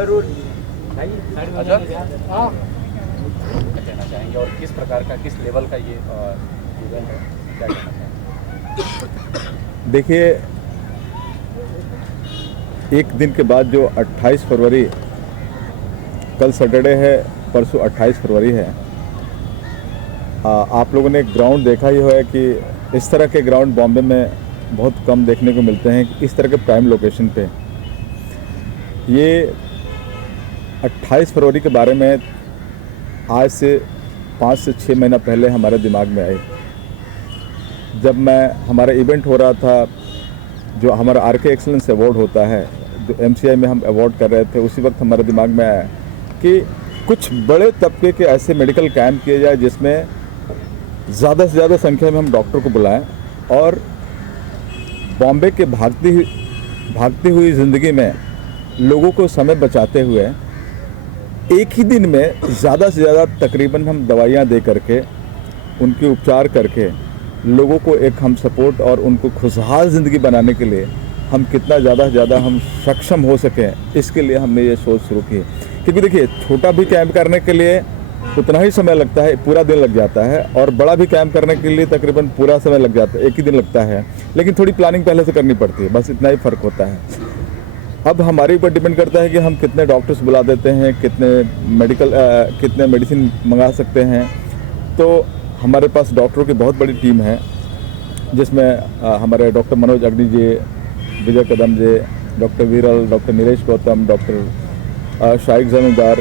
अच्छा, क्या कहना चाहेंगे और किस प्रकार का, किस लेवल का ये इवेंट है, क्या कहना चाहेंगे? देखिए, एक दिन के बाद जो 28 फरवरी, कल सैटरडे है, परसों 28 फरवरी है। आप लोगों ने ग्राउंड देखा ही है कि इस तरह के ग्राउंड बॉम्बे में बहुत कम देखने को मिलते हैं, इस तरह के प्राइम लोकेशन पे। ये 28 फरवरी के बारे में आज से 5 से 6 महीना पहले हमारे दिमाग में आई। जब हमारा इवेंट हो रहा था, जो हमारा आरके एक्सीलेंस अवार्ड होता है, जो एमसीआई में हम अवार्ड कर रहे थे, उसी वक्त हमारे दिमाग में आया कि कुछ बड़े तबके के ऐसे मेडिकल कैंप किए जाए जिसमें ज़्यादा से ज़्यादा संख्या में हम डॉक्टर को बुलाएं और बॉम्बे के भागती हुई ज़िंदगी में लोगों को समय बचाते हुए एक ही दिन में ज़्यादा से ज़्यादा तकरीबन हम दवाइयाँ दे करके, उनके उपचार करके लोगों को एक हम सपोर्ट और उनको खुशहाल ज़िंदगी बनाने के लिए हम कितना ज़्यादा से ज़्यादा हम सक्षम हो सकें, इसके लिए हमने ये सोच शुरू की। क्योंकि देखिए, छोटा भी कैंप करने के लिए उतना ही समय लगता है, पूरा दिन लग जाता है, और बड़ा भी कैंप करने के लिए तकरीबन पूरा समय लग जाता है, एक ही दिन लगता है, लेकिन थोड़ी प्लानिंग पहले से करनी पड़ती है, बस इतना ही फ़र्क होता है। अब हमारे ऊपर डिपेंड करता है कि हम कितने डॉक्टर्स बुला देते हैं, कितने मेडिसिन मंगा सकते हैं। तो हमारे पास डॉक्टरों की बहुत बड़ी टीम है, जिसमें हमारे डॉक्टर मनोज अग्नि जी, विजय कदम जी, डॉक्टर वीरल, डॉक्टर नीलेश गौतम, डॉक्टर शाइक जमींदार,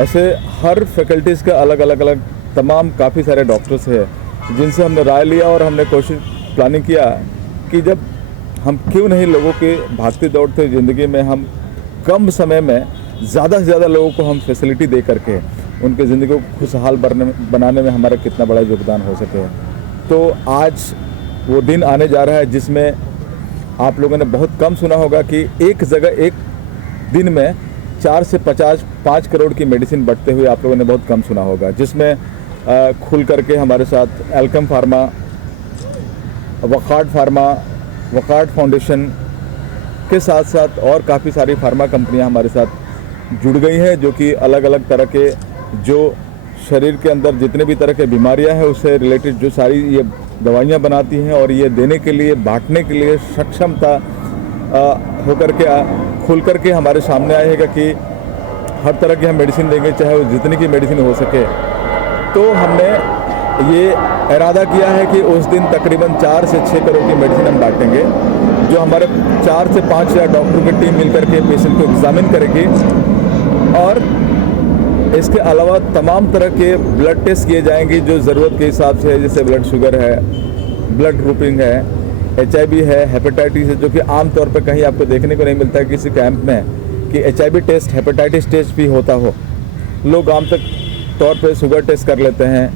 ऐसे हर फैकल्टीज़ का अलग अलग तमाम काफ़ी सारे डॉक्टर्स हैं जिनसे हमने राय लिया और हमने प्लानिंग किया कि जब हम क्यों नहीं लोगों की भागती दौड़ती ज़िंदगी में हम कम समय में ज़्यादा से ज़्यादा लोगों को हम फैसिलिटी दे करके उनकी ज़िंदगी को खुशहाल बनाने में हमारा कितना बड़ा योगदान हो सके। तो आज वो दिन आने जा रहा है जिसमें आप लोगों ने बहुत कम सुना होगा कि एक जगह एक दिन में 4 से 5 करोड़ की मेडिसिन बंटते हुए आप लोगों ने बहुत कम सुना होगा, जिसमें खुल करके हमारे साथ एल्केम फार्मा, वकार्ड फाउंडेशन के साथ साथ और काफ़ी सारी फार्मा कंपनियां हमारे साथ जुड़ गई हैं, जो कि अलग अलग तरह के जो शरीर के अंदर जितने भी तरह के बीमारियां हैं उससे रिलेटेड जो सारी ये दवाइयां बनाती हैं और ये देने के लिए, बांटने के लिए सक्षमता होकर के खुल कर के हमारे सामने आएगा कि हर तरह की हम मेडिसिन देंगे, चाहे वो जितनी की मेडिसिन हो सके। तो हमने ये इरादा किया है कि उस दिन तकरीबन 4 से 6 करोड़ की मेडिसिन हम बांटेंगे, जो हमारे 4 से 5 हज़ार डॉक्टरों की टीम मिलकर के पेशेंट को एग्जामिन करेगी। और इसके अलावा तमाम तरह के ब्लड टेस्ट किए जाएंगे जो ज़रूरत के हिसाब से है, जैसे ब्लड शुगर है, ब्लड ग्रुपिंग है, HIV है, हेपेटाइटिस है, जो कि आम तौर पर कहीं आपको देखने को नहीं मिलता है किसी कैंप में कि HIV टेस्ट, हेपेटाइटिस टेस्ट भी होता हो। लोग आम तौर पर शुगर टेस्ट कर लेते हैं,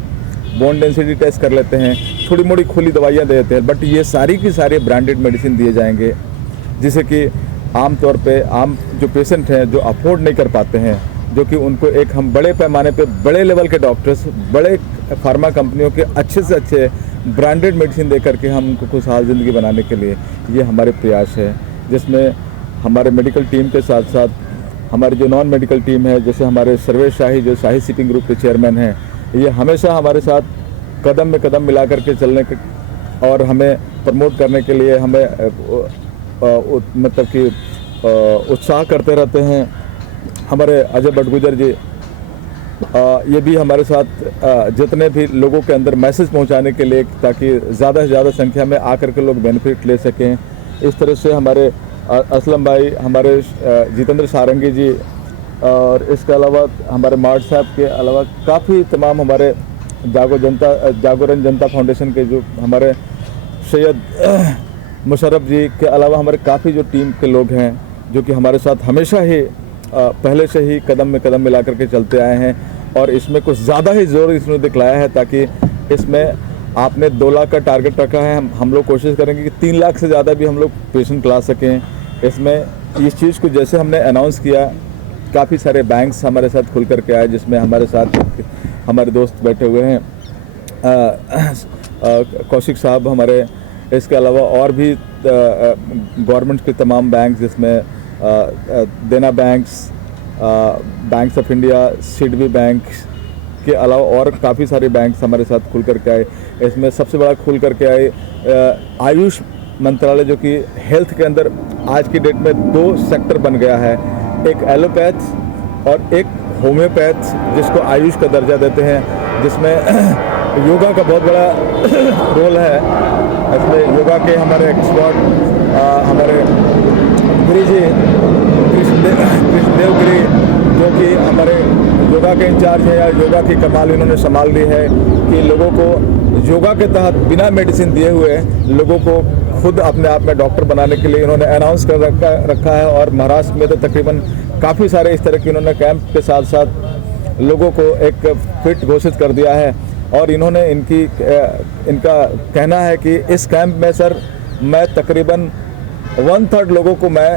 बोन डेंसिटी टेस्ट कर लेते हैं, थोड़ी मोड़ी खुली दवाइयाँ दे देते हैं, बट ये सारी की सारी ब्रांडेड मेडिसिन दिए जाएंगे, जिसे कि आम तौर पे आम जो पेशेंट हैं जो अफोर्ड नहीं कर पाते हैं, जो कि उनको एक हम बड़े पैमाने पे बड़े लेवल के डॉक्टर्स, बड़े फार्मा कंपनियों के अच्छे से अच्छे ब्रांडेड मेडिसिन दे करके हम उनको खुशहाल ज़िंदगी बनाने के लिए ये हमारे प्रयास है, जिसमें हमारे मेडिकल टीम के साथ साथ हमारी जो नॉन मेडिकल टीम है, जैसे हमारे सर्वेश शाही जो शाही शिपिंग ग्रुप के चेयरमैन हैं, ये हमेशा हमारे साथ कदम में कदम मिला करके चलने के और हमें प्रमोट करने के लिए हमें मतलब कि उत्साह करते रहते हैं। हमारे अजय बटगुजर जी, ये भी हमारे साथ जितने भी लोगों के अंदर मैसेज पहुंचाने के लिए, ताकि ज़्यादा से ज़्यादा संख्या में आकर के लोग बेनिफिट ले सकें, इस तरह से हमारे असलम भाई, हमारे जितेंद्र सारंगी जी, और इसके अलावा हमारे मार्ट साहब के अलावा काफ़ी तमाम हमारे जागरण जनता फाउंडेशन के जो हमारे सैयद मुशर्रफ जी के अलावा हमारे काफ़ी जो टीम के लोग हैं, जो कि हमारे साथ हमेशा ही पहले से ही कदम में कदम मिला करके चलते आए हैं। और इसमें कुछ ज़्यादा ही जोर इसमें दिखलाया है, ताकि इसमें आपने 2 लाख का टारगेट रखा है, हम लोग कोशिश करेंगे कि 3 लाख से ज़्यादा भी हम लोग पेशेंट ला सकें। इसमें इस चीज़ को जैसे हमने अनाउंस किया, काफ़ी सारे बैंक्स हमारे साथ खुल करके आए, जिसमें हमारे साथ हमारे दोस्त बैठे हुए हैं, कौशिक साहब हमारे, इसके अलावा और भी गवर्नमेंट के तमाम बैंक, जिसमें देना banks, banks of India, SIDBI bank के अलावा और काफ़ी सारे बैंक्स हमारे साथ खुल करके आए। इसमें सबसे बड़ा खुल करके आए आयुष मंत्रालय, जो कि हेल्थ के अंदर आज की डेट में 2 सेक्टर बन गया है, एक एलोपैथ और एक होम्योपैथ, जिसको आयुष का दर्जा देते हैं, जिसमें योगा का बहुत बड़ा रोल है। इसमें योगा के हमारे एक्सपर्ट हमारे गिरी जी, कृष्णदेव गिरी, जो कि हमारे योगा के इंचार्ज है, या योगा की कमाल इन्होंने संभाल ली है कि लोगों को योगा के तहत बिना मेडिसिन दिए हुए लोगों को खुद अपने आप में डॉक्टर बनाने के लिए इन्होंने अनाउंस कर रखा है। और महाराष्ट्र में तो तकरीबन काफ़ी सारे इस तरह के इन्होंने कैंप के साथ साथ लोगों को एक फिट घोषित कर दिया है। और इन्होंने इनका कहना है कि इस कैंप में सर मैं तकरीबन 1/3 लोगों को मैं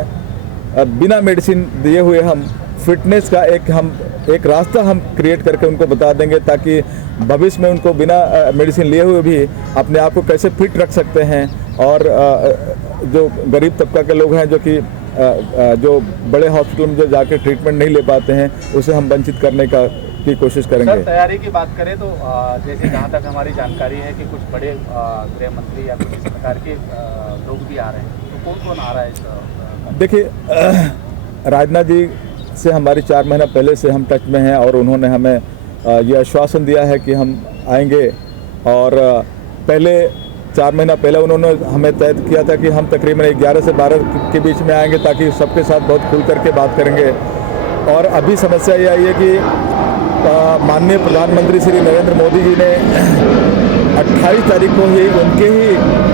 बिना मेडिसिन दिए हुए हम फिटनेस का एक रास्ता हम क्रिएट करके उनको बता देंगे, ताकि भविष्य में उनको बिना मेडिसिन लिए हुए भी अपने आप को कैसे फिट रख सकते हैं। और जो गरीब तबका के लोग हैं, जो कि जो बड़े हॉस्पिटल में जो जाके ट्रीटमेंट नहीं ले पाते हैं, उसे हम वंचित करने की कोशिश करेंगे। सर, तैयारी की बात करें तो जैसे जहाँ तक हमारी जानकारी है कि कुछ बड़े गृह मंत्री या कुछ इस प्रकार के लोग भी आ रहे हैं, तो कौन कौन आ रहा है? देखिए, राजनाथ जी से हमारी 4 महीना पहले से हम टच में हैं, और उन्होंने हमें ये आश्वासन दिया है कि हम आएंगे। और पहले 4 महीना पहले उन्होंने हमें तय किया था कि हम तकरीबन 11 से 12 के बीच में आएंगे, ताकि सबके साथ बहुत खुल करके बात करेंगे। और अभी समस्या ये आई है कि माननीय प्रधानमंत्री श्री नरेंद्र मोदी जी ने 28 तारीख को ही उनके ही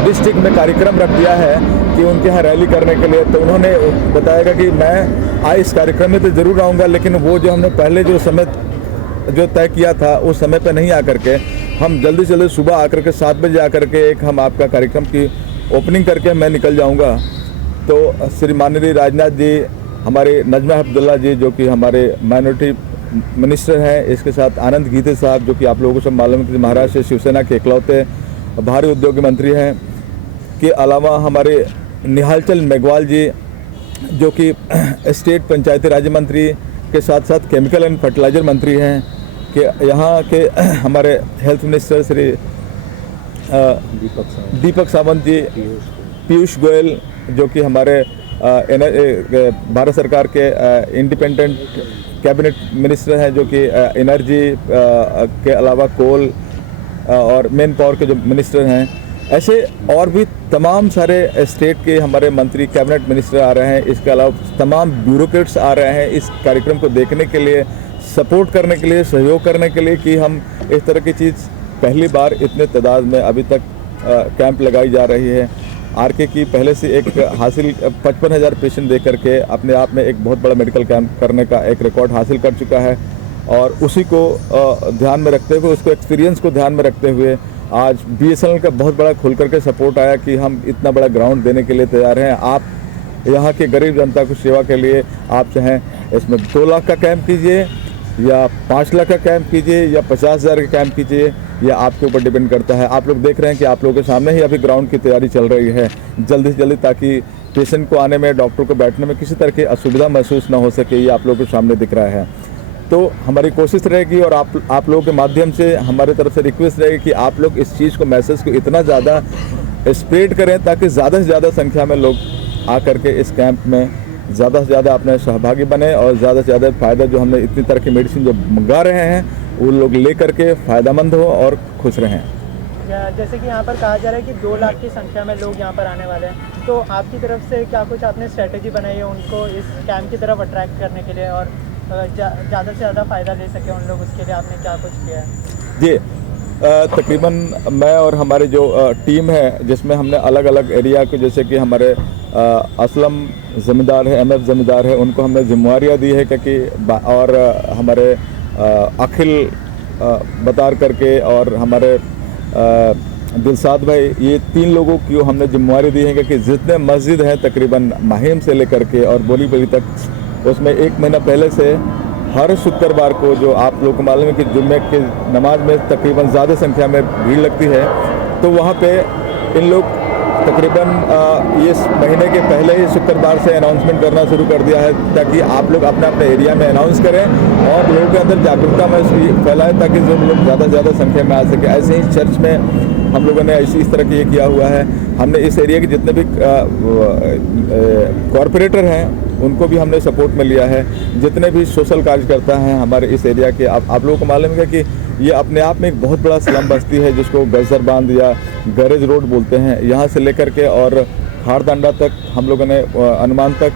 डिस्ट्रिक्ट में कार्यक्रम रख दिया है कि उनके यहाँ रैली करने के लिए। तो उन्होंने बताया कि मैं इस कार्यक्रम में तो ज़रूर आऊँगा, लेकिन वो जो हमने पहले जो समय जो तय किया था उस समय पे नहीं आकर के हम जल्दी से जल्दी सुबह आकर के 7 बजे आकर के एक हम आपका कार्यक्रम की ओपनिंग करके मैं निकल जाऊँगा। तो श्री माननीय राजनाथ जी, हमारे नजमा हेपतुल्ला जी, जो कि हमारे माइनॉरिटी मिनिस्टर हैं, इसके साथ आनंद गीते साहब, जो कि आप लोगों को सब मालूम है कि महाराष्ट्र से शिवसेना के इकलौते भारी उद्योग मंत्री हैं, के अलावा हमारे निहालचल मेघवाल जी, जो कि स्टेट पंचायती राज्य मंत्री के साथ साथ केमिकल एंड फर्टिलाइजर मंत्री हैं, कि यहाँ के हमारे हेल्थ मिनिस्टर श्री दीपक सावंत जी, पीयूष गोयल, जो कि हमारे भारत सरकार के इंडिपेंडेंट कैबिनेट मिनिस्टर हैं, जो कि एनर्जी के अलावा कोल और मेन पावर के जो मिनिस्टर हैं, ऐसे और भी तमाम सारे स्टेट के हमारे मंत्री, कैबिनेट मिनिस्टर आ रहे हैं। इसके अलावा तमाम ब्यूरोक्रेट्स आ रहे हैं इस कार्यक्रम को देखने के लिए, सपोर्ट करने के लिए, सहयोग करने के लिए, कि हम इस तरह की चीज़ पहली बार इतने तादाद में अभी तक कैंप लगाई जा रही है। आरके की पहले से एक हासिल 55,000 पेशेंट दे करके अपने आप में एक बहुत बड़ा मेडिकल कैंप करने का एक रिकॉर्ड हासिल कर चुका है। और उसी को ध्यान में रखते हुए, उसको एक्सपीरियंस को ध्यान में रखते हुए आज BSNL का बहुत बड़ा खुल करके सपोर्ट आया कि हम इतना बड़ा ग्राउंड देने के लिए तैयार हैं। आप यहाँ के गरीब जनता को सेवा के लिए आप चाहें इसमें 2 लाख का कैंप कीजिए, या 5 लाख का कैंप कीजिए, या 50,000 का कैंप कीजिए, यह आपके ऊपर डिपेंड करता है। आप लोग देख रहे हैं कि आप लोगों के सामने ही अभी ग्राउंड की तैयारी चल रही है जल्दी से जल्दी, ताकि पेशेंट को आने में, डॉक्टर को बैठने में किसी तरह की असुविधा महसूस ना हो सके। ये आप लोगों के सामने दिख रहा है। तो हमारी कोशिश रहेगी, और आप लोगों के माध्यम से हमारे तरफ से रिक्वेस्ट रहेगी कि आप लोग इस चीज़ को, मैसेज को इतना ज़्यादा स्प्रेड करें, ताकि ज़्यादा से ज़्यादा संख्या में लोग आकर के इस कैंप में ज़्यादा से ज़्यादा अपने सहभागी बने, और ज़्यादा से ज़्यादा फ़ायदा जो हमने इतनी तरह की मेडिसिन जो मंगा रहे हैं वो लोग ले करके फ़ायदेमंद हो और खुश रहें। जैसे कि यहाँ पर कहा जा रहा है कि 2 लाख की संख्या में लोग यहाँ पर आने वाले हैं, तो आपकी तरफ से क्या कुछ आपने स्ट्रेटेजी बनाई है उनको इस कैंप की तरफ अट्रैक्ट करने के लिए, और ज़्यादा से ज़्यादा फ़ायदा ले सके उन लोग, उसके लिए आपने क्या कुछ किया है? जी, तकरीबन मैं और हमारे जो टीम है, जिसमें हमने अलग अलग एरिया को, जैसे कि हमारे असलम ज़मींदार है, MF ज़मींदार है, उनको हमने जिम्मेवारियाँ दी है, क्योंकि और हमारे अखिल बतार करके और हमारे दिलसाद भाई, ये 3 लोगों की हमने जिम्मेवारी दी है कि जितने मस्जिद हैं तकरीबन माहिम से लेकर के और बोली बली तक, उसमें 1 महीना पहले से हर शुक्रवार को, जो आप लोगों को मालूम है कि जुम्मे के नमाज में तकरीबन ज़्यादा संख्या में भीड़ लगती है, तो वहाँ पे इन लोग तकरीबन इस महीने के पहले ही शुक्रवार से अनाउंसमेंट करना शुरू कर दिया है, ताकि आप लोग अपने अपने एरिया में अनाउंस करें और लोगों के अंदर जागरूकता में फैलाएं, ताकि जो लोग ज़्यादा से ज़्यादा संख्या में आ सके। ऐसे ही चर्च में हम लोगों ने इस तरह की ये किया हुआ है। हमने इस एरिया के जितने भी कॉरपोरेटर हैं उनको भी हमने सपोर्ट में लिया है। जितने भी सोशल कार्यकर्ता हैं हमारे इस एरिया के, आप लोगों को मालूम है कि ये अपने आप में एक बहुत बड़ा स्लम बस्ती है, जिसको गजर बांध या गैरेज रोड बोलते हैं। यहाँ से लेकर के और खारदांडा तक हम लोगों ने अनुमान तक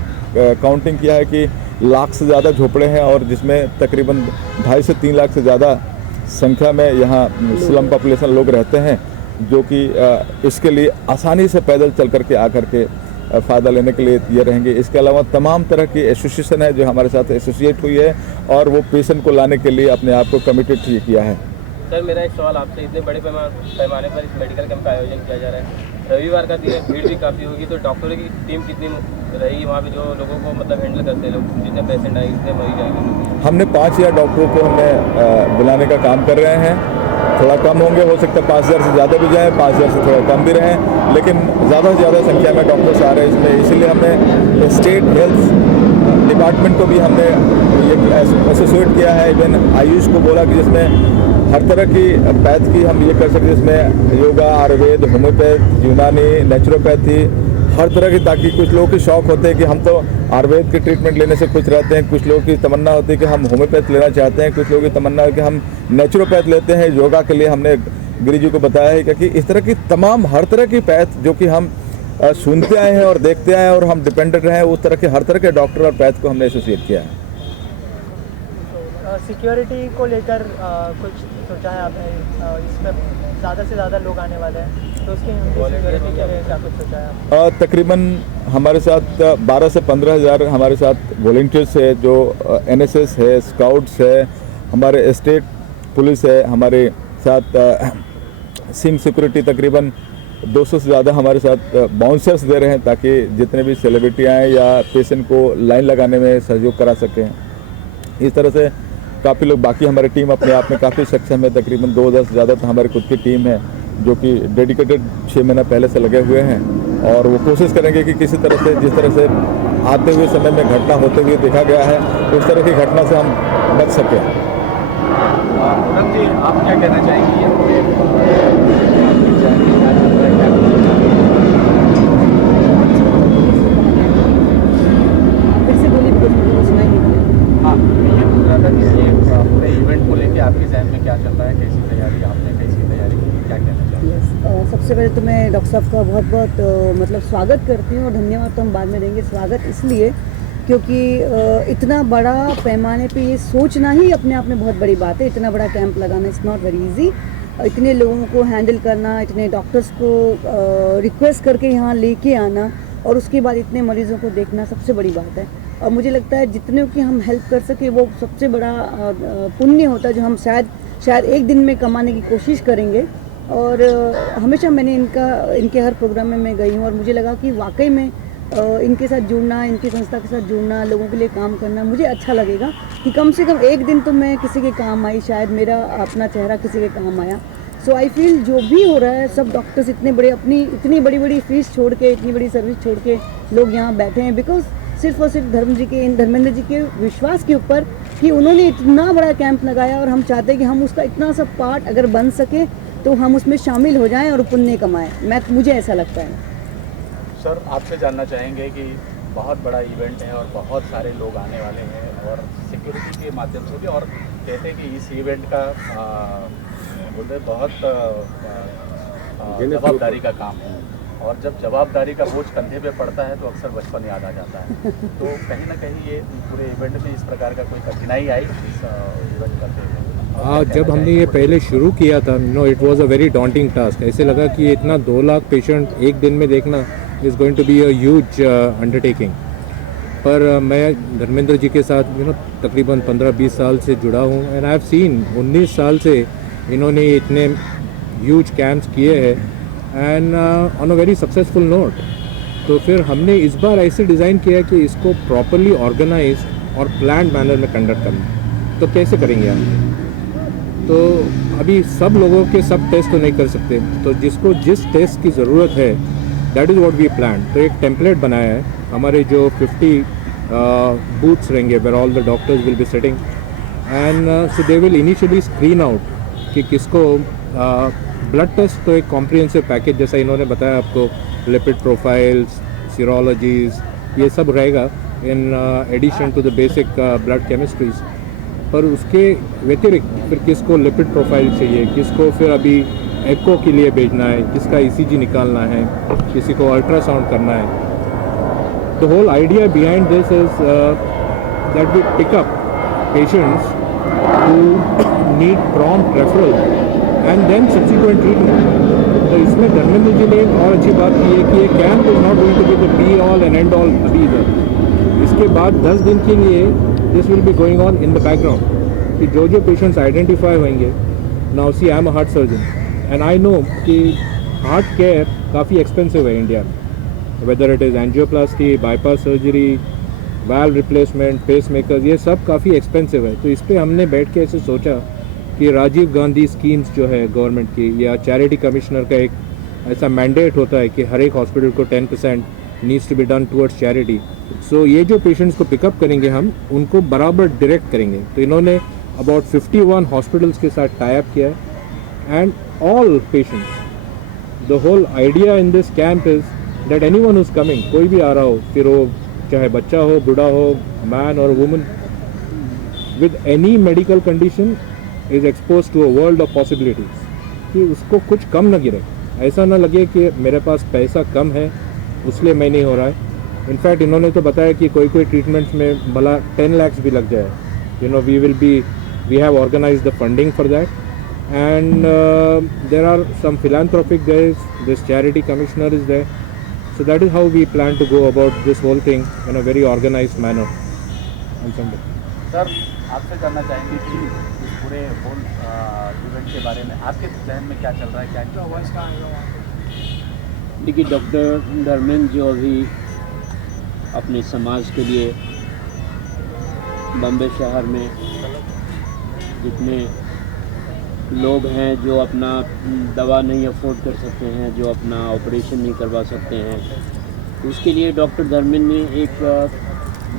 काउंटिंग किया है कि लाख से ज़्यादा झोपड़े हैं, और जिसमें तकरीबन 2.5 से 3 लाख से ज़्यादा संख्या में यहाँ स्लम पॉपुलेशन लोग रहते हैं, जो कि इसके लिए आसानी से पैदल चल करके आकर के फ़ायदा लेने के लिए ये रहेंगे। इसके अलावा तमाम तरह की एसोसिएशन है जो हमारे साथ एसोसिएट हुई है, और वो पेशेंट को लाने के लिए अपने आप को कमिटेड किया है। सर, मेरा एक सवाल आपसे, इतने बड़े पैमाने पर इस मेडिकल कैंप का आयोजन किया जा रहा है, रविवार का दिन है, भीड़ भी काफ़ी होगी, तो डॉक्टरों की टीम कितनी रहेगी वहाँ पे, जो लोगों को मतलब हैंडल करते हैं, लोग जितने पेशेंट आए जितने मरीज आएंगे? हमने 5 या डॉक्टरों को हमने बुलाने का काम कर रहे हैं। थोड़ा कम होंगे, हो सकता है 5000 से ज़्यादा भी जाएँ, 5000 से थोड़ा कम भी रहें, लेकिन ज़्यादा से ज़्यादा संख्या में डॉक्टर्स आ रहे हैं इसमें। इसीलिए हमने स्टेट हेल्थ डिपार्टमेंट को भी हमने ये एसोसिएट किया है। इवन आयुष को बोला कि जिसमें हर तरह की पैथ की हम ये कर सकते, जिसमें योगा, आयुर्वेद, होम्योपैथ, यूनानी, नेचुरोपैथी, हर तरह की, ताकि कुछ लोगों की शौक होते हैं कि हम तो आयुर्वेद के ट्रीटमेंट लेने से खुश रहते हैं, कुछ लोगों की तमन्ना होती है कि हम होम्योपैथ लेना चाहते हैं, कुछ लोगों की तमन्ना है कि हम नेचुरोपैथ लेते हैं। योगा के लिए हमने गिरी जी को बताया है कि इस तरह की तमाम हर तरह की पैथ जो कि हम सुनते आए हैं और देखते आए हैं और हम डिपेंडेंट रहे हैं, उस तरह के हर तरह के डॉक्टर और पैथ को हमने एसोसिएट किया है। सिक्योरिटी को लेकर कुछ सोचा है आपने? इसमें ज़्यादा से ज़्यादा लोग आने वाले हैं, तो उसकी सिक्योरिटी के लिए क्या कुछ सोचा है? तकरीबन हमारे साथ 12 से 15 हज़ार हमारे साथ वॉलंटियर्स है, जो एनएसएस है, स्काउट्स है, हमारे स्टेट पुलिस है, हमारे साथ सिंह सिक्योरिटी तकरीबन 200 से ज़्यादा हमारे साथ बाउंसर्स दे रहे हैं, ताकि जितने भी सेलिब्रिटी आएँ या पेशेंट को लाइन लगाने में सहयोग करा सकें। इस तरह से काफ़ी लोग, बाकी हमारी टीम अपने आप में काफ़ी सक्षम है। तकरीबन 2000 से ज़्यादा तो हमारी खुद की टीम है, जो कि डेडिकेटेड 6 महीना पहले से लगे हुए हैं, और वो कोशिश करेंगे कि किसी तरह से, जिस तरह से आते हुए समय में घटना होते हुए देखा गया है, उस तरह की घटना से हम बच सकें। पूनम जी, आप क्या कहना चाहेंगी? हाँ, ये पूछ रहा था कि ये पूरे इवेंट को लेके आपके जहन में क्या चल रहा है, कैसी तैयारी आपने, कैसी तैयारी की, क्या कहना चाहिए? सबसे पहले तो मैं डॉक्टर साहब का बहुत बहुत मतलब स्वागत करती हूँ, और धन्यवाद तो हम बाद में देंगे। स्वागत इसलिए क्योंकि इतना बड़ा पैमाने पे ये सोचना ही अपने आप में बहुत बड़ी बात है। इतना बड़ा कैंप लगाना इज़ नॉट वेरी इजी। इतने लोगों को हैंडल करना, इतने डॉक्टर्स को रिक्वेस्ट करके यहाँ लेके आना, और उसके बाद इतने मरीज़ों को देखना सबसे बड़ी बात है। और मुझे लगता है जितने की हम हेल्प कर सके वो सबसे बड़ा पुण्य होता है, जो हम शायद एक दिन में कमाने की कोशिश करेंगे। और हमेशा मैंने इनके हर प्रोग्राम में मैं गई हूँ, और मुझे लगा कि वाकई में इनके साथ जुड़ना, इनकी संस्था के साथ जुड़ना, लोगों के लिए काम करना मुझे अच्छा लगेगा कि कम से कम एक दिन तो मैं किसी के काम आई, शायद मेरा अपना चेहरा किसी के काम आया। सो आई फील जो भी हो रहा है, सब डॉक्टर्स इतने बड़े अपनी इतनी बड़ी बड़ी फीस छोड़ के, इतनी बड़ी सर्विस छोड़ के लोग यहाँ बैठे हैं, बिकॉज सिर्फ और सिर्फ धर्मेंद्र जी के विश्वास के ऊपर कि उन्होंने इतना बड़ा कैंप लगाया, और हम चाहते हैं कि हम उसका इतना सा पार्ट अगर बन सके तो हम उसमें शामिल हो जाएं और पुण्य कमाएं। मुझे ऐसा लगता है। सर, आपसे जानना चाहेंगे कि बहुत बड़ा इवेंट है और बहुत सारे लोग आने वाले हैं, और सिक्योरिटी के माध्यम से भी, और कहते हैं कि इस इवेंट का बोलते बहुत जवाबदारी का काम है, और जब जवाबदारी का बोझ कंधे पे पड़ता है तो अक्सर बचपन याद आ जाता है। तो कहीं ना कहीं ये पूरे इवेंट में इस प्रकार का कोई कठिनाई आई इस इवेंट करते हुए? जब हमने ये पहले शुरू किया था, it was a very daunting task. ऐसे लगा कि इतना 2 लाख पेशेंट एक दिन में देखना is going to be a huge undertaking. पर मैं धर्मेंद्र जी के साथ तकरीबन 15-20 साल से जुड़ा हूँ, एंड आई हैव सीन 19 साल से इन्होंने इतने ह्यूज कैंप्स किए हैं, and on a very successful note. तो फिर हमने इस बार ऐसे डिज़ाइन किया कि इसको प्रॉपरली ऑर्गेनाइज और प्लान मैनर में कंडक्ट करना। तो कैसे करेंगे हम? तो अभी सब लोगों के सब टेस्ट तो नहीं कर सकते, तो जिसको जिस टेस्ट की ज़रूरत है, that is what we plan. तो एक टेम्पलेट बनाया है, हमारे जो 50 बूथ्स रहेंगे where all the doctors will be sitting and so they will initially screen out कि किसको ब्लड टेस्ट, तो एक कॉम्प्रिहेंसिव पैकेज जैसा इन्होंने बताया आपको, लिपिड प्रोफाइल्स, सीरोलॉजीज, ये सब रहेगा in addition to the basic blood chemistries. पर उसके व्यतिरिक्त फिर किसको लिपिड प्रोफाइल चाहिए, किसको फिर अभी एको के लिए भेजना है, किसका ईसीजी निकालना है, किसी को अल्ट्रासाउंड करना है। The whole idea behind this is that we pick up patients who need prompt referral and then subsequent treatment. तो इसमें धर्मेंद्र जी ने एक और अच्छी बात की है कि ये camp is not going to be the be all and end all अभी इधर। इसके बाद 10 दिन के लिए this will be going on in the background कि जो जो पेशेंट्स आइडेंटिफाई होंगे। Now see I am a heart surgeon and I know कि हार्ट केयर काफ़ी एक्सपेंसिव है इंडिया में, whether it is angioplasty, bypass surgery, valve replacement, pacemakers, ये सब काफ़ी एक्सपेंसिव है। तो इस पर हमने बैठ के ऐसे सोचा कि राजीव गांधी स्कीम्स जो है गवर्नमेंट की, या चैरिटी कमिश्नर का एक ऐसा मैंडेट होता है कि हर एक हॉस्पिटल को 10% needs to be done towards charity. So ये जो पेशेंट्स को पिकअप करेंगे हम उनको बराबर डायरेक्ट करेंगे। तो इन्होंने अबाउट 51 हॉस्पिटल्स के साथ टाई अप किया है and all patients, the whole idea in this camp is that anyone who's coming, कोई भी आ रहा हो, फिर वो चाहे बच्चा हो, बूढ़ा हो, मैन और woman with any medical condition is expose to a world of possibilities, कि उसको कुछ कम न गिरे। ऐसा ना लगे कि मेरे पास पैसा कम है उसलिए मैं नहीं हो रहा है। इनफैक्ट इन्होंने तो बताया कि कोई कोई ट्रीटमेंट्स में भला 10 lakhs भी लग जाए। You know we have organise the funding for that and there are some philanthropic there, this charity commissioner is there. So that is how we plan to go about this whole thing in a very organized manner on Sunday. Sir आपसे जानना चाहेंगे कि इस पूरे whole event के बारे में आपके जहन में क्या चल रहा है, क्या देखिए, डॉक्टर धर्मेंद्र जो अभी अपने समाज के लिए बम्बे शहर में जितने लोग हैं जो अपना दवा नहीं अफोर्ड कर सकते हैं, जो अपना ऑपरेशन नहीं करवा सकते हैं, उसके लिए डॉक्टर धर्मेंद्र ने एक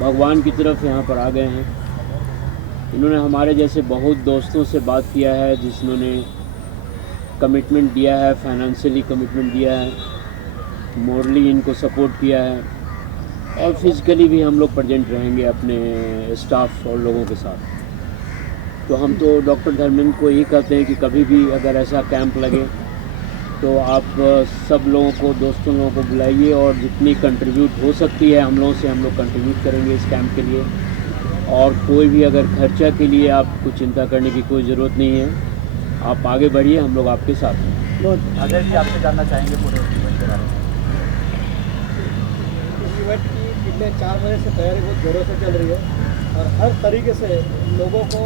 भगवान की तरफ यहाँ पर आ गए हैं। इन्होंने हमारे जैसे बहुत दोस्तों से बात किया है जिन्होंने कमिटमेंट दिया है, फाइनेंशियली कमिटमेंट दिया है, मॉरली इनको सपोर्ट किया है, और फिजिकली भी हम लोग प्रेजेंट रहेंगे अपने स्टाफ और लोगों के साथ। तो हम तो डॉक्टर धर्मेंद्र को यही कहते हैं कि कभी भी अगर ऐसा कैंप लगे तो आप सब लोगों को, दोस्तों लोगों को बुलाइए, और जितनी कंट्रीब्यूट हो सकती है हम लोगों से हम लोग कंट्रीब्यूट करेंगे इस कैंप के लिए। और कोई भी अगर खर्चा के लिए आपको चिंता करने की कोई ज़रूरत नहीं है, आप आगे बढ़िए, हम लोग आपके साथ हैं। अजय जी आपसे जानना चाहेंगे पूरे इवेंट के बारे में। इस इवेंट की पिछले 4 महीने से तैयारी बहुत ज़ोरों से चल रही है और हर तरीके से लोगों को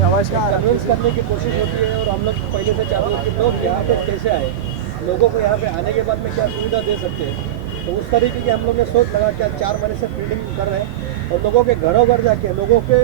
कन्विंस करने की कोशिश होती है। और हम लोग पहले से चाहते हैं कि लोग यहाँ पे कैसे आए, लोगों को यहाँ पे आने के बाद में क्या सुविधा दे सकते हैं। तो उस तरीके की हम लोग ने सोच लगा कि 4 महीने से फील्डिंग कर रहे हैं और लोगों के घरों घर जाके लोगों के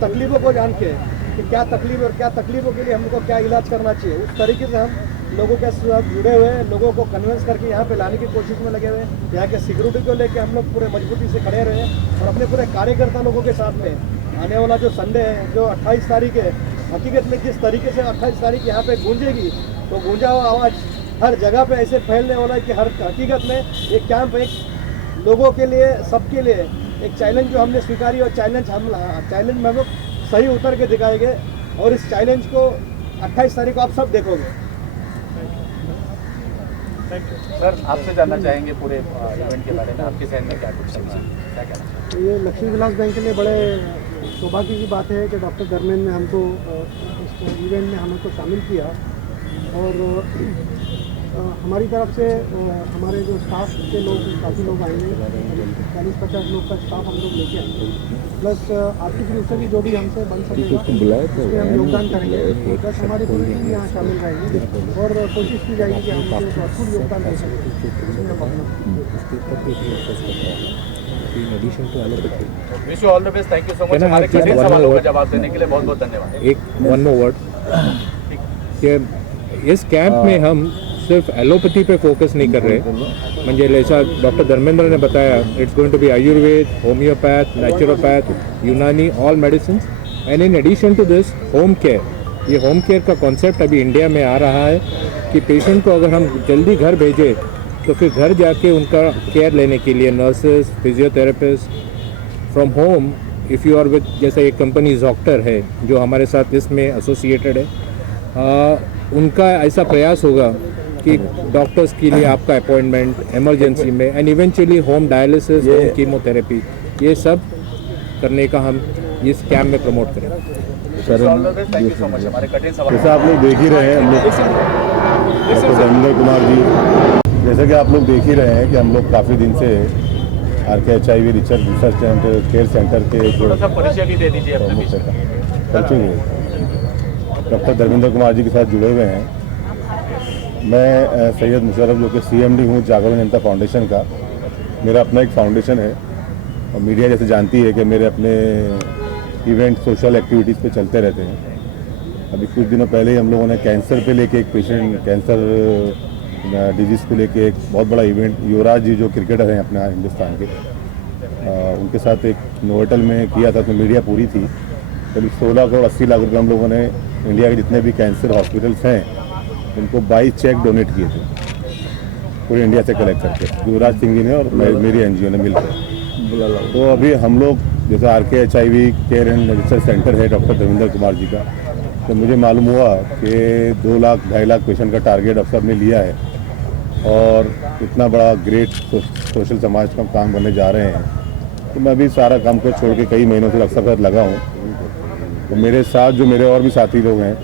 तकलीफ़ों को जान के कि क्या तकलीफ और क्या तकलीफ़ों के लिए हमको क्या इलाज करना चाहिए, उस तरीके से हम लोगों के साथ जुड़े हुए हैं, लोगों को कन्विंस करके यहाँ पे लाने की कोशिश में लगे हुए हैं। यहाँ के सिक्योरिटी को लेके हम लोग पूरे मजबूती से खड़े रहे और अपने पूरे कार्यकर्ता लोगों के साथ में आने वाला जो संडे है, जो 28 तारीख है, हकीकत में जिस तरीके से 28 तारीख यहाँ पे गूंजेगी, तो गूंजा हुआ आवाज़ हर जगह पे ऐसे फैलने वाला है कि हर हकीकत में एक कैंप एक लोगों के लिए, सबके लिए एक चैलेंज जो हमने स्वीकारी, और चैलेंज में हम लोग सही उतर के दिखाएंगे और इस चैलेंज को 28 तारीख को आप सब देखोगे। सर आपसे जानना चाहेंगे पूरे इवेंट के बारे में, आपके जहन में क्या कुछ चल रहा है, क्या कहना चाहिए? तो ये लक्ष्मी विलास बैंक के लिए बड़े सौभाग्य की बात है कि डॉक्टर धर्मेंद्र ने हमको इस इवेंट में हमको शामिल किया। और हमारी तरफ से हमारे जो स्टाफ के लोग, काफ़ी लोग आएंगे, 40-50 लोग का स्टाफ हम लोग लेके आएंगे, प्लस आर्टिफिशियल से भी जो भी हमसे बन सकेगा उसमें हम योगदान करेंगे। प्लस हमारी पूरी टीम यहाँ शामिल रहेगी और कोशिश की जाएगी कि हम भरपूर योगदान दे सकें। Wish you all the best, thank you so much हमारे कठिन सवालों का जवाब देने के लिए, बहुत बहुत धन्यवाद। एक वन मोर वर्ड कि इस कैंप में हम सिर्फ एलोपैथी पे फोकस नहीं कर रहे, म्हणजे जैसा डॉक्टर धर्मेंद्र ने बताया, it's going to be Ayurveda, homeopath, naturopath, Unani, all medicine, and in addition to this home care. ये होम केयर का कॉन्सेप्ट अभी इंडिया में आ रहा है कि पेशेंट को अगर हम जल्दी घर भेजें तो फिर घर जाके उनका केयर लेने के लिए nurses, physiotherapist from home, if you are with, जैसे एक कंपनी डॉक्टर है जो हमारे साथ इसमें एसोसिएटेड है, उनका ऐसा प्रयास होगा कि डॉक्टर्स के लिए आपका अपॉइंटमेंट इमरजेंसी में, and eventually home dialysis, home chemotherapy, ये सब करने का हम इस कैम्प में प्रमोट करें। Thank you so much. हमारे कठिन सवाल जैसे आप लोग देख ही रहे हैं, हम लोग डॉक्टर धर्मेंद्र कुमार जी, जैसे कि आप लोग देख ही रहे हैं कि हम लोग काफ़ी दिन से RK-HIV research and care centre के थोड़ा सा परिचय भी दे दीजिए अपने प्रमुख विषय परिचय डॉक्टर धर्मेंद्र कुमार जी के साथ जुड़े हुए हैं। मैं सैयद मुशर्रफ जो कि CMD हूँ जागरण जनता फाउंडेशन का। मेरा अपना एक फाउंडेशन है और मीडिया जैसे जानती है कि मेरे अपने इवेंट सोशल एक्टिविटीज़ पे चलते रहते हैं। अभी कुछ दिनों पहले ही हम लोगों ने कैंसर पे लेके एक पेशेंट, कैंसर डिजीज़ को लेके एक बहुत बड़ा इवेंट, युवराज जी जो क्रिकेटर हैं अपना हिंदुस्तान के, उनके साथ एक नोवेटल में किया था। तो मीडिया पूरी थी। करीब 16 करोड़ 80 लाख रुपये हम लोगों ने इंडिया के जितने भी कैंसर हॉस्पिटल्स हैं उनको 22 चेक डोनेट किए थे पूरे इंडिया से कलेक्ट करके, युवराज सिंह जी ने और मेरी NGO ने मिलकर। तो अभी हम लोग जैसे RK-HIV care and research centre है डॉक्टर धर्मेंद्र कुमार जी का, तो मुझे मालूम हुआ कि 2 लाख 2.5 लाख पेशेंट का टारगेट डॉक्टर साहब ने लिया है और इतना बड़ा ग्रेट सोशल समाज का काम करने जा रहे हैं। तो मैं अभी सारा काम को छोड़ के कई महीनों से डॉक्टर साहब के साथ लगा हूँ। तो मेरे साथ जो मेरे और भी साथी लोग हैं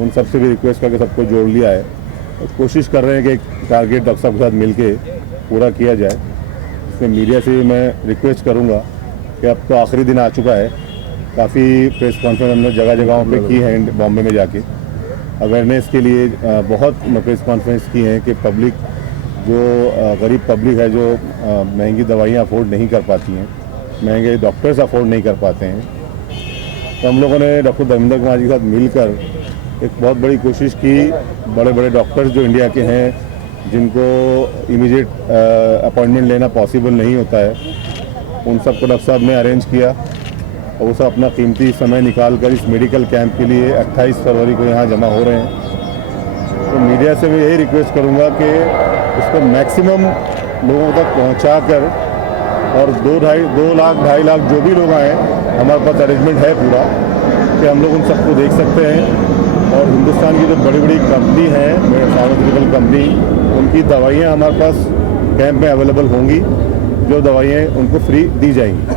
उन सबसे भी रिक्वेस्ट करके सबको जोड़ लिया है और कोशिश कर रहे हैं कि एक टारगेट डॉक्टर साहब के साथ मिल के पूरा किया जाए। इसमें मीडिया से मैं रिक्वेस्ट करूँगा कि अब तो आखिरी दिन आ चुका है, काफ़ी प्रेस कॉन्फ्रेंस हमने जगह जगहों पे की है, बॉम्बे में जाके अवेयरनेस के लिए बहुत प्रेस कॉन्फ्रेंस की हैं कि पब्लिक जो गरीब पब्लिक है जो महंगी दवाइयाँ अफोर्ड नहीं कर पाती हैं, महंगे डॉक्टर्स अफोर्ड नहीं कर पाते हैं, तो हम लोगों ने डॉक्टर धर्मेंद्र कुमार जी के साथ मिलकर एक बहुत बड़ी कोशिश की। बड़े बड़े डॉक्टर्स जो इंडिया के हैं जिनको इमीडिएट अपॉइंटमेंट लेना पॉसिबल नहीं होता है, उन सबको डॉक्टर साहब ने अरेंज किया और वो सब अपना कीमती समय निकाल कर इस मेडिकल कैंप के लिए 28 फरवरी को यहाँ जमा हो रहे हैं। तो मीडिया से मैं यही रिक्वेस्ट करूँगा कि इसको मैक्सिमम लोगों तक पहुँचा कर और 2 लाख 2.5 लाख जो भी लोग आए, हमारे पास अरेंजमेंट है पूरा कि हम लोग उन सबको देख सकते हैं। और हिंदुस्तान की जो बड़ी बड़ी कंपनी है, फार्मास्यूटिकल कंपनी, उनकी दवाइयाँ हमारे पास कैंप में अवेलेबल होंगी, जो दवाइयाँ उनको फ्री दी जाएंगी।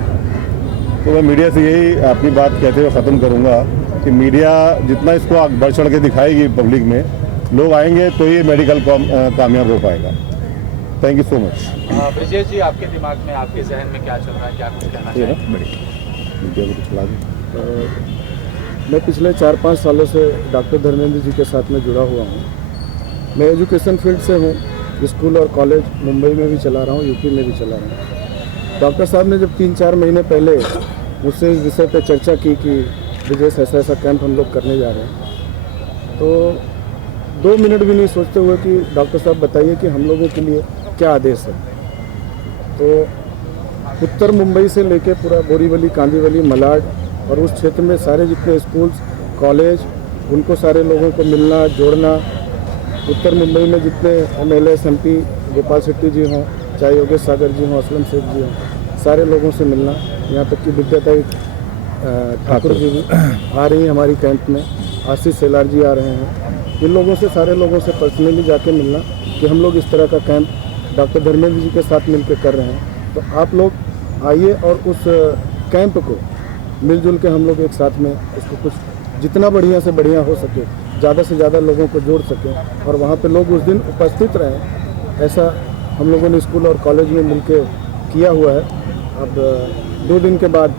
तो मैं मीडिया से यही अपनी बात कहते हुए ख़त्म करूँगा कि मीडिया जितना इसको बढ़ चढ़ के दिखाएगी पब्लिक में, लोग आएंगे तो ये मेडिकल कामयाब हो पाएगा। Thank you so much. Brijesh ji, आपके दिमाग में, आपके जहन में क्या चल रहा है, क्या कुछ कहना चाहिए? मैं पिछले 4-5 सालों से डॉक्टर धर्मेंद्र जी के साथ में जुड़ा हुआ हूँ। मैं एजुकेशन फील्ड से हूँ, स्कूल और कॉलेज मुंबई में भी चला रहा हूँ, यूपी में भी चला रहा हूँ। डॉक्टर साहब ने जब 3-4 महीने पहले मुझसे इस विषय पर चर्चा की कि ब्रिजेश ऐसा कैंप हम लोग करने जा रहे हैं, तो 2 मिनट भी नहीं सोचते हुए कि डॉक्टर साहब बताइए कि हम लोगों के लिए क्या आदेश है। तो उत्तर मुंबई से लेके पूरा बोरीवली, कांदीवली, मलाड और उस क्षेत्र में सारे जितने स्कूल्स, कॉलेज, उनको सारे लोगों को मिलना, जोड़ना। उत्तर मुंबई में जितने MLA, MP गोपाल शेट्टी जी हों, चाहे योगेश सागर जी हों, असलम शेख जी हों, सारे लोगों से मिलना। यहाँ तक कि विद्याताई ठाकुर जी भी आ रही हैं हमारी कैंप में, आशीष सेलार जी आ रहे हैं। इन लोगों से, सारे लोगों से पर्सनली जाके मिलना कि हम लोग इस तरह का कैंप डॉक्टर धर्मेंद्र जी के साथ मिलकर कर रहे हैं। तो आप लोग आइए और उस कैंप को मिलजुल के हम लोग एक साथ में इसको कुछ जितना बढ़िया से बढ़िया हो सके, ज़्यादा से ज़्यादा लोगों को जोड़ सकें और वहाँ पे लोग उस दिन उपस्थित रहें। ऐसा हम लोगों ने स्कूल और कॉलेज में मिलके किया हुआ है। अब 2 दिन के बाद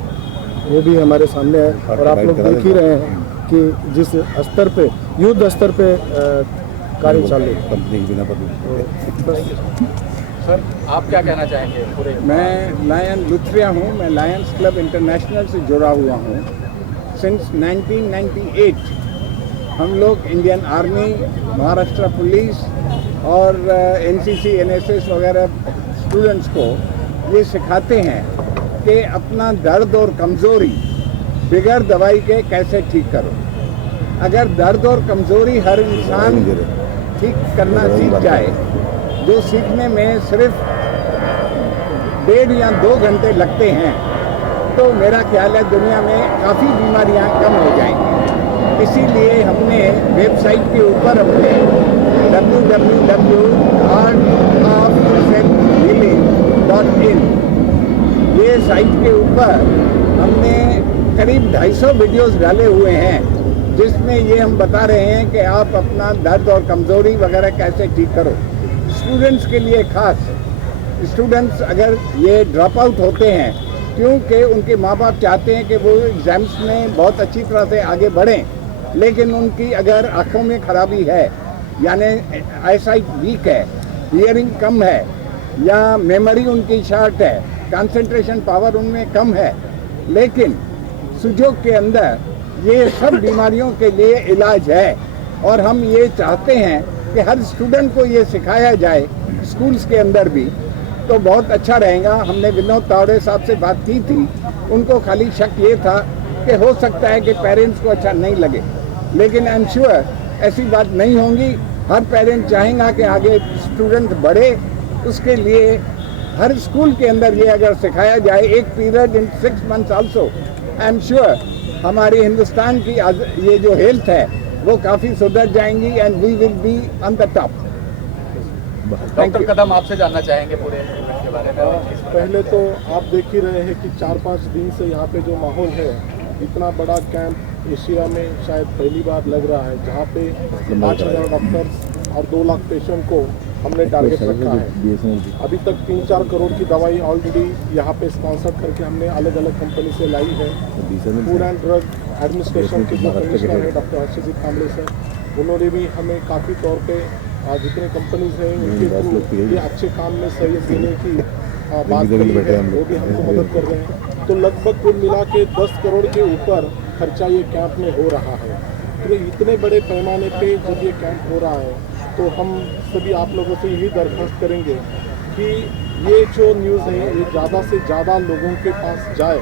वो भी हमारे सामने है और आप लोग देख ही रहे हैं कि जिस स्तर पे, युद्ध स्तर पे कार्य चालू है। सर, आप क्या कहना चाहेंगे पूरे? मैं लायन लुथरिया हूँ। मैं लायंस क्लब इंटरनेशनल से जुड़ा हुआ हूँ। सिंस 1998 हम लोग इंडियन आर्मी, महाराष्ट्र पुलिस और एनसीसी एनएसएस वगैरह स्टूडेंट्स को ये सिखाते हैं कि अपना दर्द और कमज़ोरी बिगैर दवाई के कैसे ठीक करो। अगर दर्द और कमज़ोरी हर इंसान ठीक करना सीख जाए, जो सीखने में सिर्फ 1.5 या 2 घंटे लगते हैं, तो मेरा ख्याल है दुनिया में काफ़ी बीमारियां कम हो जाएंगी। इसीलिए हमने वेबसाइट के ऊपर अपने www.artofhealing.in ये साइट के ऊपर हमने करीब 250 वीडियोस डाले हुए हैं, जिसमें ये हम बता रहे हैं कि आप अपना दर्द और कमज़ोरी वगैरह कैसे ठीक करो। स्टूडेंट्स के लिए खास, स्टूडेंट्स अगर ये ड्रॉप आउट होते हैं क्योंकि उनके माँ बाप चाहते हैं कि वो एग्ज़ाम्स में बहुत अच्छी तरह से आगे बढ़ें, लेकिन उनकी अगर आँखों में खराबी है, यानी आईसाइट वीक है, हियरिंग कम है, या मेमोरी उनकी शॉर्ट है, कंसंट्रेशन पावर उनमें कम है, लेकिन सुजोग के अंदर ये सब बीमारियों के लिए इलाज है। और हम ये चाहते हैं कि हर स्टूडेंट को ये सिखाया जाए स्कूल्स के अंदर भी, तो बहुत अच्छा रहेगा। हमने विनोद तावड़े साहब से बात की थी, उनको खाली शक ये था कि हो सकता है कि पेरेंट्स को अच्छा नहीं लगे, लेकिन आई एम श्योर ऐसी बात नहीं होगी। हर पेरेंट चाहेगा कि आगे स्टूडेंट बढ़े, उसके लिए हर स्कूल के अंदर ये अगर सिखाया जाए एक period in 6 months also, I am sure हमारी हिंदुस्तान की ये जो हेल्थ है वो काफ़ी सुधर जाएंगी and we will be on the top. Doctor Kadam आपसे जानना चाहेंगे पूरे इवेंट के बारे में। पहले तो आप देख ही रहे हैं कि 4-5 दिन से यहाँ पे जो माहौल है, इतना बड़ा कैंप एशिया में शायद पहली बार लग रहा है, जहाँ पे 5,000 डॉक्टर्स और 2 लाख पेशेंट को हमने टारगेट रखा है। अभी तक 3-4 करोड़ की दवाई ऑलरेडी यहाँ पे स्पॉन्सर करके हमने अलग अलग कंपनी से लाई है। फूड एंड ड्रग एडमिनिस्ट्रेशन के जो कमिश्नर है डॉक्टर हर्षजीत कांबले सर, उन्होंने भी हमें काफ़ी तौर पे जितने कंपनीज हैं उनके थ्रू ये अच्छे काम में सहयोग देने की बात करी है, वो भी हमको मदद कर रहे हैं। तो लगभग कुल मिला के 10 करोड़ के ऊपर खर्चा ये कैंप में हो रहा है। तो इतने बड़े पैमाने पे जब ये कैंप हो रहा है, तो हम सभी आप लोगों से यही दरख्वास्त करेंगे कि ये जो न्यूज़ है ये ज़्यादा से ज़्यादा लोगों के पास जाए।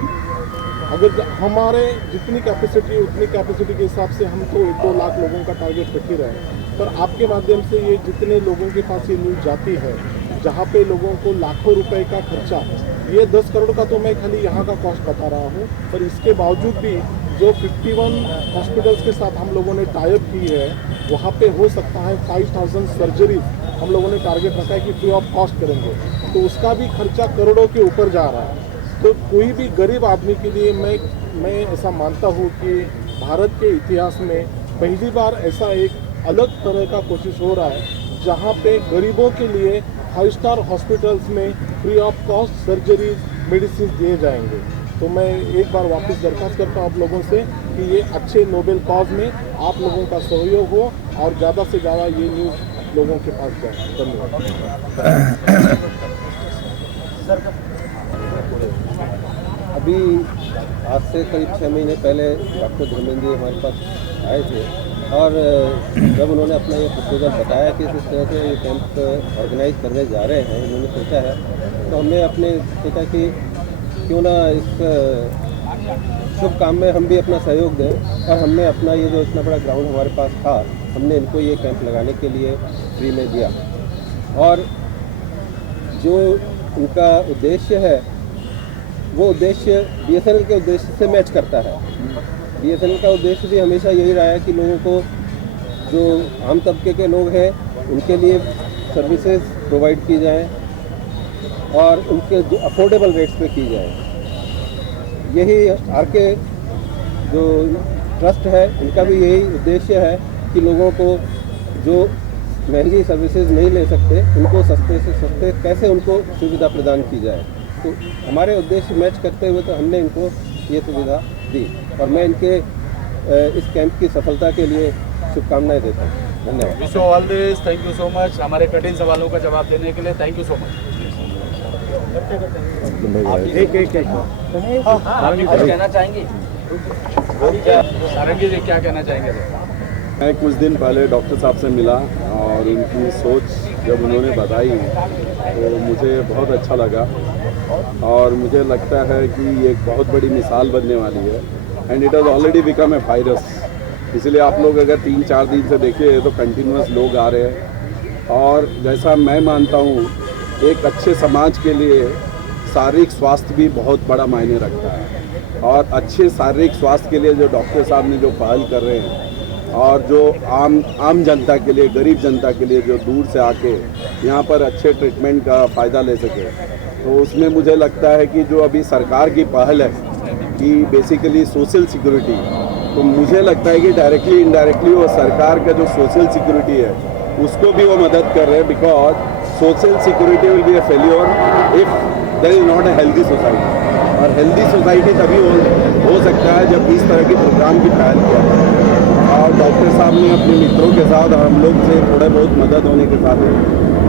अगर हमारे जितनी कैपेसिटी उतनी कैपेसिटी के हिसाब से हम तो 1-2 लाख लोगों का टारगेट रख ही रहे हैं, पर आपके माध्यम से ये जितने लोगों के पास ये न्यूज़ जाती है, जहाँ पे लोगों को लाखों रुपए का खर्चा, ये 10 करोड़ का तो मैं खाली यहाँ का कॉस्ट बता रहा हूँ, पर इसके बावजूद भी जो 51 हॉस्पिटल्स के साथ हम लोगों ने टाई अप की है, वहाँ पे हो सकता है 5000 सर्जरीज हम लोगों ने टारगेट रखा है कि फ्री ऑफ कॉस्ट करेंगे, तो उसका भी खर्चा करोड़ों के ऊपर जा रहा है। तो कोई भी गरीब आदमी के लिए मैं ऐसा मानता हूँ कि भारत के इतिहास में पहली बार ऐसा एक अलग तरह का कोशिश हो रहा है, जहाँ पे गरीबों के लिए 5 स्टार हॉस्पिटल्स में free of cost surgeries medicine दिए जाएंगे। तो मैं एक बार वापस दरख्वास्त करता हूँ आप लोगों से कि ये अच्छे नोबेल कॉज में आप लोगों का सहयोग हो और ज़्यादा से ज़्यादा ये न्यूज़ लोगों के पास जाए। धन्यवाद। अभी आज से करीब 6 महीने पहले डॉक्टर धर्मेंद्र जी हमारे पास आए थे, और जब उन्होंने अपना ये प्रपोजल बताया कि इस तरह से ये कैंप ऑर्गेनाइज करने जा रहे हैं, उन्होंने सोचा है, तो हमने अपने सोचा कि क्यों ना इस शुभ काम में हम भी अपना सहयोग दें, और हमने अपना ये जो इतना बड़ा ग्राउंड हमारे पास था, हमने इनको ये कैंप लगाने के लिए फ्री में दिया। और जो उनका उद्देश्य है वो उद्देश्य BSNL के उद्देश्य से मैच करता है। BSNL का उद्देश्य भी हमेशा यही रहा है कि लोगों को, जो आम तबके के लोग हैं, उनके लिए सर्विसेज प्रोवाइड की जाएं और उनके जो अफोर्डेबल रेट्स पे की जाए। यही RK जो ट्रस्ट है, इनका भी यही उद्देश्य है कि लोगों को जो महंगी सर्विसेज नहीं ले सकते, उनको सस्ते से सस्ते कैसे उनको सुविधा प्रदान की जाए। तो हमारे उद्देश्य मैच करते हुए तो हमने इनको ये सुविधा दी, और मैं इनके इस कैंप की सफलता के लिए शुभकामनाएं देता हूँ। धन्यवाद। Wish you all this, thank you so much हमारे कठिन सवालों का जवाब देने के लिए, थैंक यू सो मच। आप भी कुछ कहना चाहेंगे? सारंगी जी क्या कहना चाहेंगे? मैं कुछ दिन पहले डॉक्टर साहब से मिला और उनकी सोच जब उन्होंने बताई तो मुझे बहुत अच्छा लगा और मुझे लगता है कि ये एक बहुत बड़ी मिसाल बनने वाली है and it has already become a virus. इसलिए आप लोग अगर 3-4 दिन से देखिए तो कंटिन्यूस लोग आ रहे हैं और जैसा मैं मानता हूँ एक अच्छे समाज के लिए शारीरिक स्वास्थ्य भी बहुत बड़ा मायने रखता है और अच्छे शारीरिक स्वास्थ्य के लिए जो डॉक्टर साहब ने जो पहल कर रहे हैं और जो आम जनता के लिए, गरीब जनता के लिए जो दूर से आके यहाँ पर अच्छे ट्रीटमेंट का फ़ायदा ले सके, तो उसमें मुझे लगता है कि जो अभी सरकार की पहल है कि बेसिकली सोशल सिक्योरिटी, तो मुझे लगता है कि डायरेक्टली इनडायरेक्टली वो सरकार का जो सोशल सिक्योरिटी है उसको भी वो मदद कर रहे हैं, because social security will be a failure if there is not a healthy society. और हेल्दी सोसाइटी तभी हो सकता है जब इस तरह के प्रोग्राम की पहल किया जाए। और डॉक्टर साहब ने अपने मित्रों के साथ और हम लोग से थोड़े बहुत मदद होने के साथ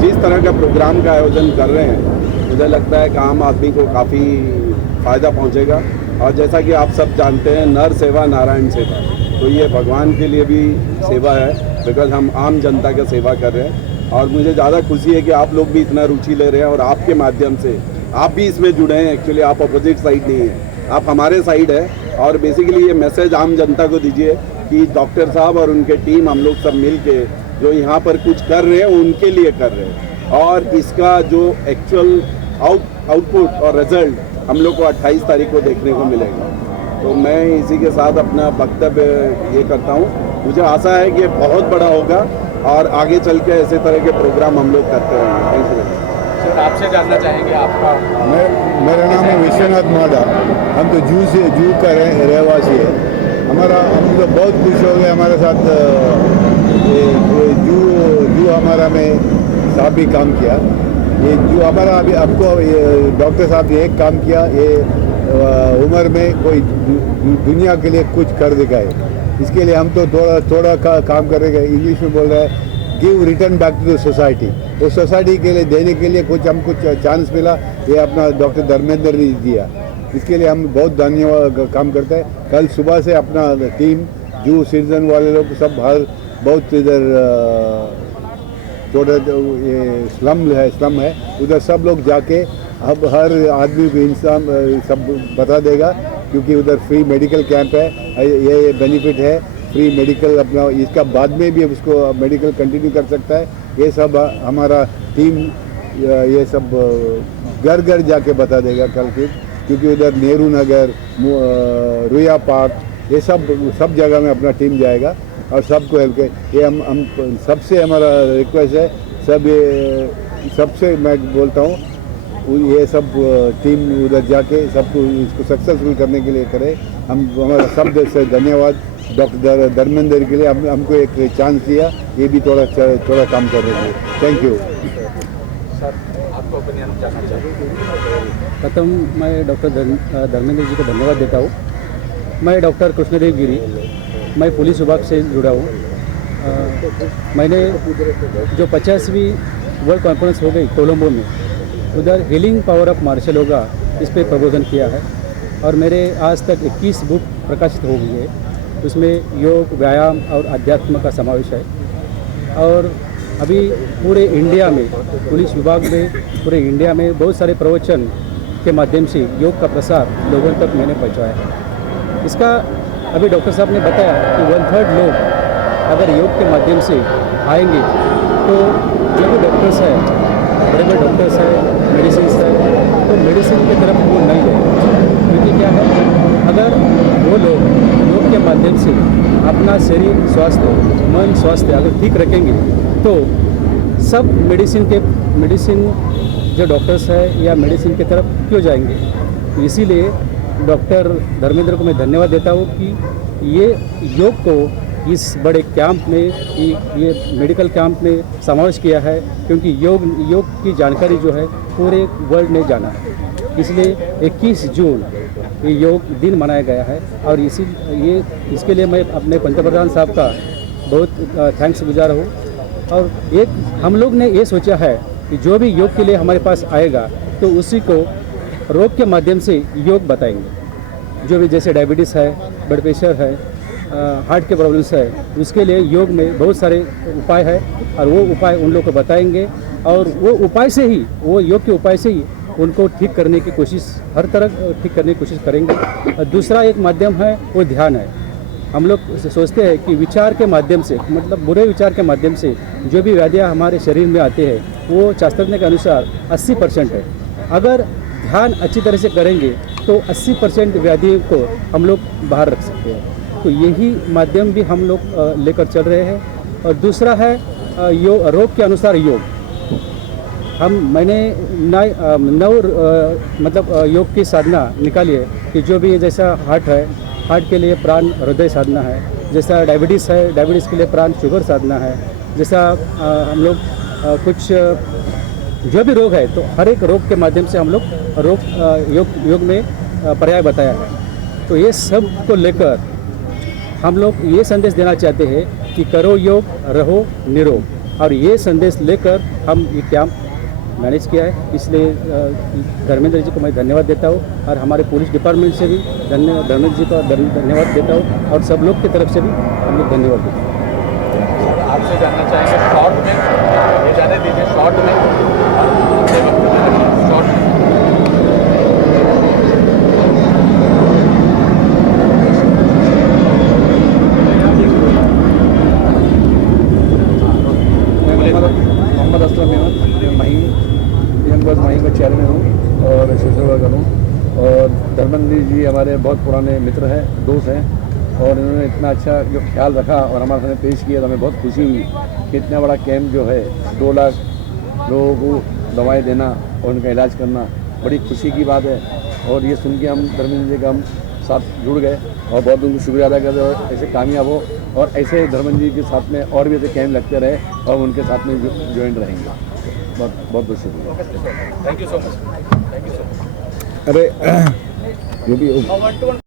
जिस तरह का प्रोग्राम का आयोजन कर रहे हैं, मुझे लगता है कि आम आदमी को काफ़ी फ़ायदा पहुंचेगा। और जैसा कि आप सब जानते हैं, नर सेवा नारायण सेवा, तो ये भगवान के लिए भी सेवा है, बिकॉज हम आम जनता का सेवा कर रहे हैं। और मुझे ज़्यादा खुशी है कि आप लोग भी इतना रुचि ले रहे हैं और आपके माध्यम से आप भी इसमें जुड़े हैं। एक्चुअली आप अपोजिट साइड नहीं हैं, आप हमारे साइड है। और बेसिकली ये मैसेज आम जनता को दीजिए कि डॉक्टर साहब और उनके टीम, हम लोग सब मिल के जो यहाँ पर कुछ कर रहे हैं उनके लिए कर रहे हैं और इसका जो एक्चुअल आउटपुट और रिजल्ट हम लोग को 28 तारीख को देखने को मिलेगा। तो मैं इसी के साथ अपना वक्तव्य ये करता हूँ। मुझे आशा है कि ये बहुत बड़ा होगा और आगे चल के ऐसे तरह के प्रोग्राम हम लोग करते रहेंगे। Thank you sir. आपसे जानना चाहेंगे आपका? मेरा नाम है विश्वनाथ माडा। हम तो जू का रहवासी है। हम तो बहुत खुश हो गए, हमारे साथ जू हमारा में साहब भी काम किया। ये जो हमारा अभी आपको डॉक्टर साहब ने एक काम किया, ये उम्र में कोई दुनिया के लिए कुछ कर दिखाए। इसके लिए हम तो थोड़ा काम करेंगे। इंग्लिश में बोल रहे हैं give return back to the society. वो सोसाइटी के लिए देने के लिए कुछ चांस मिला, ये अपना डॉक्टर धर्मेंद्र ने दिया। इसके लिए हम बहुत धन्यवाद काम करते हैं। कल सुबह से अपना टीम जू सिटीजन वाले लोग सब बहुत इधर थोड़ा ये स्लम है उधर सब लोग जाके अब हर आदमी को इंसान सब बता देगा, क्योंकि उधर फ्री मेडिकल कैंप है। ये बेनिफिट है फ्री मेडिकल, अपना इसका बाद में भी उसको मेडिकल कंटिन्यू कर सकता है। ये सब हमारा टीम ये सब घर घर जाके बता देगा कल की, क्योंकि उधर नेहरू नगर, रुया पार्क, ये सब जगह में अपना टीम जाएगा और सबको हेल्प के। ये हम सबसे हमारा रिक्वेस्ट है, सबसे मैं बोलता हूँ ये सब टीम उधर जाके सबको इसको सक्सेसफुल करने के लिए करे। हमारा सब से धन्यवाद डॉक्टर धर्मेंद्र के लिए, हमको एक चांस दिया, ये भी थोड़ा काम करने के लिए। Thank you sir. आपको ओपिनियन जानना चाहिए? प्रथम मैं डॉक्टर धर्मेंद्र जी को धन्यवाद देता हूँ। मैं डॉक्टर कृष्णदेव गिरी, मैं पुलिस विभाग से जुड़ा हूँ। मैंने जो 50वीं वर्ल्ड कॉन्फ्रेंस हो गई कोलंबो में, उधर healing power of martial yoga इस पर प्रबोधन किया है और मेरे आज तक 21 बुक प्रकाशित हो गई है। उसमें योग, व्यायाम और अध्यात्म का समावेश है। और अभी पूरे इंडिया में, पुलिस विभाग में पूरे इंडिया में बहुत सारे प्रवचन के माध्यम से योग का प्रसार लोगों तक मैंने पहुँचाया है। इसका अभी डॉक्टर साहब ने बताया कि 1/3 लोग अगर योग के माध्यम से आएंगे तो जो भी डॉक्टर्स हैं, बड़े बड़े डॉक्टर्स हैं, मेडिसिन है, तो मेडिसिन की तरफ वो नहीं है। क्योंकि क्या है, अगर वो लोग योग के माध्यम से अपना शरीर स्वास्थ्य, मन स्वास्थ्य अगर ठीक रखेंगे तो सब मेडिसिन जो डॉक्टर्स है या मेडिसिन की तरफ क्यों जाएंगे। इसीलिए डॉक्टर धर्मेंद्र को मैं धन्यवाद देता हूँ कि ये योग को इस बड़े कैंप में, ये मेडिकल कैंप में समावेश किया है, क्योंकि योग की जानकारी जो है पूरे वर्ल्ड में जाना है। इसलिए 21 जून ये योग दिन मनाया गया है और इसके लिए मैं अपने पंतप्रधान साहब का बहुत थैंक्स गुजार हूँ। और एक हम लोग ने ये सोचा है कि जो भी योग के लिए हमारे पास आएगा तो उसी को रोग के माध्यम से योग बताएंगे। जो भी जैसे डायबिटीज़ है, ब्लड प्रेशर है, हार्ट के प्रॉब्लम्स है, उसके लिए योग में बहुत सारे उपाय है और वो उपाय उन लोग को बताएंगे और वो उपाय से ही, वो योग के उपाय से ही उनको ठीक करने की कोशिश, हर तरह ठीक करने की कोशिश करेंगे। और दूसरा एक माध्यम है वो ध्यान है। हम लोग सोचते हैं कि विचार के माध्यम से, मतलब बुरे विचार के माध्यम से जो भी व्याधियाँ हमारे शरीर में आते हैं वो शास्त्रज्ञ के अनुसार 80% है। अगर ध्यान अच्छी तरह से करेंगे तो 80% व्याधियों को हम लोग बाहर रख सकते हैं। तो यही माध्यम भी हम लोग लेकर चल रहे हैं। और दूसरा है रोग के अनुसार योग। मैंने मतलब योग की साधना निकाली है कि जो भी जैसा हार्ट है, हार्ट के लिए प्राण हृदय साधना है, जैसा डायबिटीज़ है, डायबिटीज़ के लिए प्राण शुगर साधना है, जैसा हम लोग कुछ जो भी रोग है तो हर एक रोग के माध्यम से हम लोग योग में पर्याय बताया है। तो ये सब को लेकर हम लोग ये संदेश देना चाहते हैं कि करो योग, रहो निरोग। और ये संदेश लेकर हम ये कैंप मैनेज किया है, इसलिए धर्मेंद्र जी को मैं धन्यवाद देता हूँ और हमारे पुलिस डिपार्टमेंट से भी धर्मेंद्र जी को धन्यवाद देता हूँ और सब लोग की तरफ से भी हम लोग धन्यवाद देते हैं। आपसे जानना चाहेंगे शॉर्ट में, ये जाने दीजिए शॉर्ट में, शॉर्ट में मोहम्मद असलम महिम का चेयरमैन हूँ और सोशल वर्कर हूँ। और धर्मेंद्र जी हमारे बहुत पुराने मित्र हैं, दोस्त हैं और इन्होंने इतना अच्छा जो ख्याल रखा और हमारे सामने पेश किया तो हमें बहुत खुशी हुई कि इतना बड़ा कैंप जो है 2 लाख लोगों को दवाएं देना और उनका इलाज करना बड़ी खुशी की बात है। और ये सुन के हम धर्मेंद्र जी का हम साथ जुड़ गए और बहुत उनको शुक्रिया अदा करते और ऐसे कामयाब हो और ऐसे धर्मेंद्र जी के साथ में और भी ऐसे कैंप लगते रहे और उनके साथ में ज्वाइन रहेंगे। बहुत बहुत शुक्रिया। Thank you so much. अरे जो भी